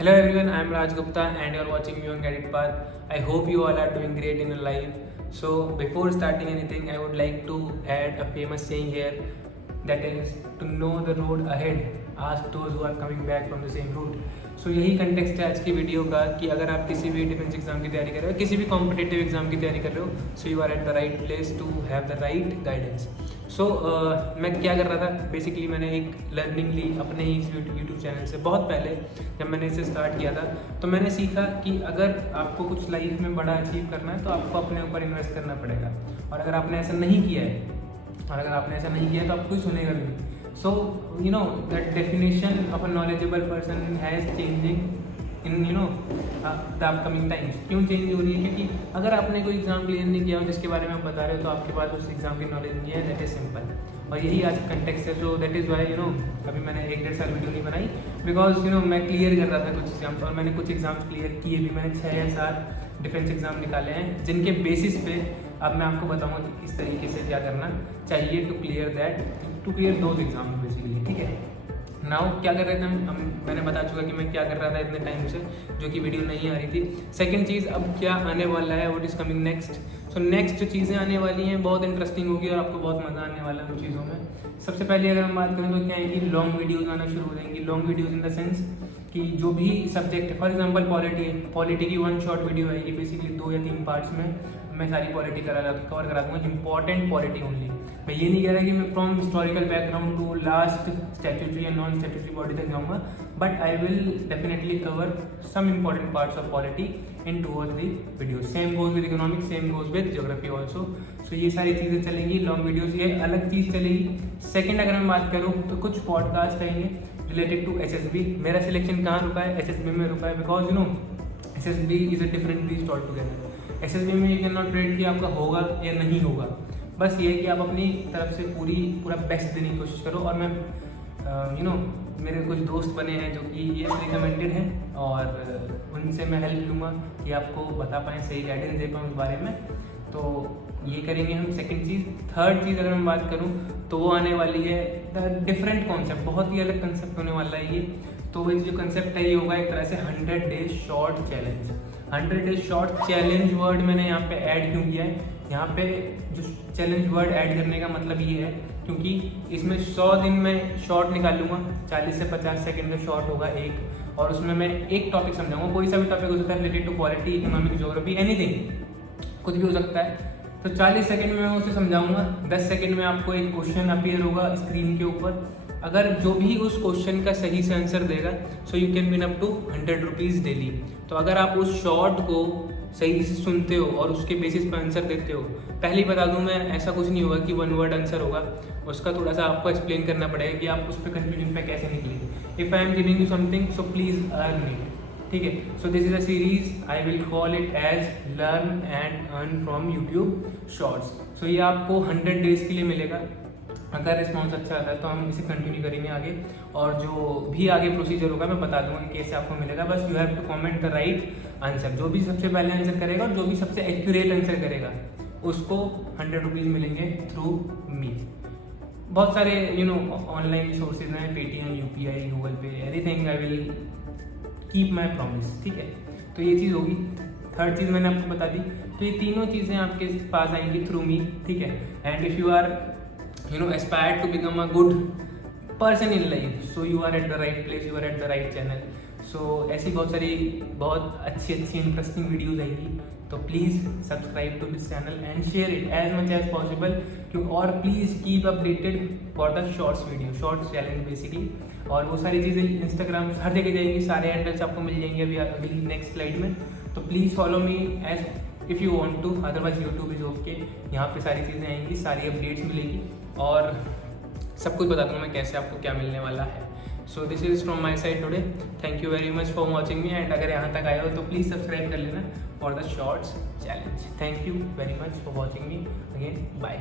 Hello everyone, I am Raj Gupta and you are watching me on Credit Path. I hope you all are doing great in your life. So before starting anything, I would like to add a famous saying here, that is to know the road ahead, ask those who are coming back from the same route. So यही context है आज की video का कि अगर आप किसी भी डिफेंस एग्जाम की तैयारी कर रहे हो, किसी भी कॉम्पिटिटिव एग्जाम की तैयारी कर रहे हो, so you are at the right place to have the right guidance. So मैं क्या कर रहा था, बेसिकली मैंने एक लर्निंग ली अपने ही यूट्यूब चैनल से. बहुत पहले जब मैंने इसे स्टार्ट किया था तो मैंने सीखा कि अगर आपको कुछ लाइफ में बड़ा अचीव करना है तो आपको अपने ऊपर इन्वेस्ट करना पड़ेगा. और अगर आपने ऐसा नहीं किया है तो आप कोई सुनेगा भी नहीं. So you know that definition of a knowledgeable person has changing in the upcoming times. क्यों चेंज हो रही है? क्योंकि अगर आपने कोई एग्जाम क्लियर नहीं किया हो जिसके बारे में आप बता रहे हो तो आपके पास उस एग्जाम की नॉलेज नहीं है. That is simple. और यही आज कंटेक्स्ट है. सो दैट इज़ वाई अभी मैंने 1-1.5 साल वीडियो नहीं बनाई, बिकॉज मैं क्लियर कर रहा था कुछ एग्जाम्स, और मैंने कुछ एग्जाम्स क्लियर किए भी. मैंने 6 या 7 डिफेंस एग्जाम निकाले हैं जिनके बेसिस पे अब मैं आपको बताऊंगा कि किस तरीके से क्या करना चाहिए to clear those exam basically. ठीक है. नाउ क्या कर रहे थे हम मैंने बता चुका कि मैं क्या कर रहा था इतने टाइम से, जो कि वीडियो नहीं आ रही थी. सेकंड चीज़, अब क्या आने वाला है, what is coming next. So next जो चीज़ें आने वाली हैं बहुत इंटरेस्टिंग होगी और आपको बहुत मज़ा आने वाला है उन चीज़ों में. सबसे पहले अगर हम बात करें तो क्या है कि लॉन्ग वीडियोज़ आना शुरू हो जाएंगी. Long videos in the sense कि जो भी सब्जेक्ट है, फॉर एग्जांपल पॉलिटी की 1 शॉर्ट वीडियो आएगी. बेसिकली 2 या 3 पार्ट्स में मैं सारी पॉलिटी कवर करा दूँगा. Important polity only. मैं ये नहीं कह रहा कि मैं from historical background to last statutory या नॉन स्टैट्यूटरी बॉडी तक जाऊँगा, but I will definitely cover some important parts of polity in 2 or 3 videos. Same goes with economics, same goes with geography also. So ये सारी चीज़ें चलेंगी long videos. ये अलग चीज़ चलेगी. सेकेंड अगर मैं बात करूँ तो कुछ पॉडकास्ट आएंगे रिलेटेड टू SSB. मेरा सिलेक्शन कहाँ रुका है? SSB में रुका है. Because SSB is a different beast all together. SSB में यू कैन नॉट प्रेडिक्ट कि आपका होगा या नहीं होगा. बस ये कि आप अपनी तरफ से पूरा बेस्ट देने की कोशिश करो. और मैं मेरे कुछ दोस्त बने हैं जो कि ये रिकमेंडेड हैं और उनसे मैं हेल्प लूँगा कि आपको बता पाएँ, सही गाइडेंस दे पाएँ उस बारे में. तो ये करेंगे हम. सेकंड चीज़. थर्ड चीज़ अगर मैं बात करूँ तो वो आने वाली है द डिफरेंट कॉन्सेप्ट. बहुत ही अलग कंसेप्ट होने वाला है ये. तो ये जो कंसेप्ट है ये होगा एक तरह से 100 days short challenge. 100 days short challenge word मैंने यहाँ पे ऐड क्यों किया है? यहाँ पे जो चैलेंज वर्ड ऐड करने का मतलब ये है क्योंकि इसमें 100 दिन में शॉर्ट निकालूंगा. 40 से 50 सेकंड का शॉर्ट होगा एक, और उसमें मैं एक टॉपिक समझाऊंगा. कोई सा भी टॉपिक हो सकता है related to polity, economic, geography, anything, कुछ भी हो सकता है. तो 40 सेकंड में मैं उसे समझाऊंगा. 10 सेकंड में आपको एक क्वेश्चन अपीयर होगा स्क्रीन के ऊपर. अगर जो भी उस क्वेश्चन का सही से आंसर देगा so you can win up to 100 rupees daily. तो अगर आप उस शॉर्ट को सही से सुनते हो और उसके बेसिस पर आंसर देते हो, पहले ही बता दूं मैं, ऐसा कुछ नहीं होगा कि 1 वर्ड आंसर होगा. उसका थोड़ा सा आपको एक्सप्लेन करना पड़ेगा कि आप उस पर कन्फ्यूजन पे कैसे निकलेंगे. If I am giving you something so please earn it. ठीक है. So this is a series, I will call it as learn and earn from YouTube shorts. So ये आपको 100 डेज के लिए मिलेगा. अगर रिस्पॉन्स अच्छा आता है तो हम इसे कंटिन्यू करेंगे आगे, और जो भी आगे प्रोसीजर होगा मैं बता दूंगा कि कैसे आपको मिलेगा. बस you have to comment the right answer. जो भी सबसे पहले आंसर करेगा और जो भी सबसे एक्यूरेट आंसर करेगा उसको 100 रुपीज़ मिलेंगे थ्रू मी. बहुत सारे ऑनलाइन सोर्सेज हैं, पेटीएम, UPI, गूगल पे, anything. I will keep my promise. ठीक है. तो ये चीज़ होगी. थर्ड चीज़ मैंने आपको बता दी. तो ये तीनों चीज़ें आपके पास आएंगी थ्रू मी. ठीक है. And if you are aspire to become a good person in life, so you are at the right place, you are at the right channel. So ऐसी बहुत अच्छी इंटरेस्टिंग वीडियोज़ आएंगी. तो please subscribe to this channel and share it as much as possible. और please keep updated for the shorts video, shorts challenge basically. और वो सारी चीज़ें इंस्टाग्राम हर जगह जाएंगी, सारे हैंडल्स आपको मिल जाएंगे अभी नेक्स्ट स्लाइड में. तो please follow me as if you want to, otherwise YouTube is okay. यहाँ पे सारी चीज़ें आएंगी, सारी अपडेट्स मिलेगी और सब कुछ बता दूँगा मैं कैसे आपको क्या मिलने वाला है. So this is from my side today. Thank you very much for watching me. And अगर यहाँ तक आए हो तो प्लीज़ सब्सक्राइब कर लेना for the shorts challenge. Thank you very much for watching me. Again bye.